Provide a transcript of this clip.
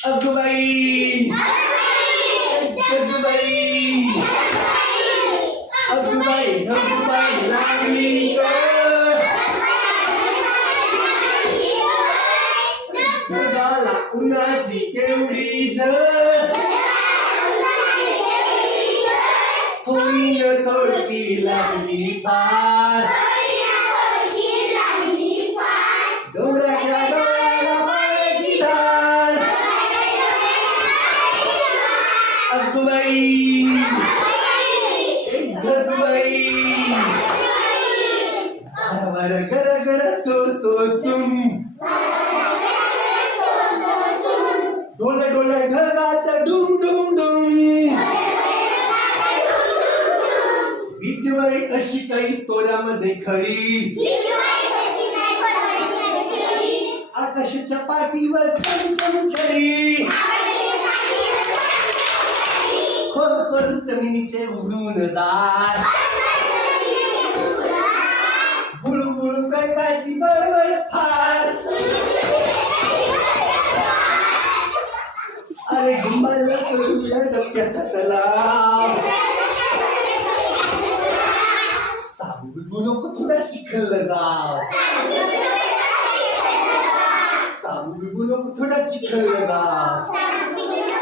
अगुबाई अगुबाई अगुबाई अगुबाई लागली गाला उन्हाची केवढी झळ होईल तोडकी लागली फार डोंगराच्या डोळ्याला पाण्याची धार अगुबाई अगुबाई वर गर गर सो सो सुम डोले डोले ढगात डुम डुम डुम बीजवाई अशी काही तोऱ्यामध्ये खडी आकाशाच्या पाठीवर चमचम छडी खोल खोल जमिनीचे उडून दार बुळबुळ कळकाची बळबळ फार अरे घुमायला करूया डबक्याचा तलाव साबू नको थोडा चिखल लगाव साबू नको थोडा चिखल लगाव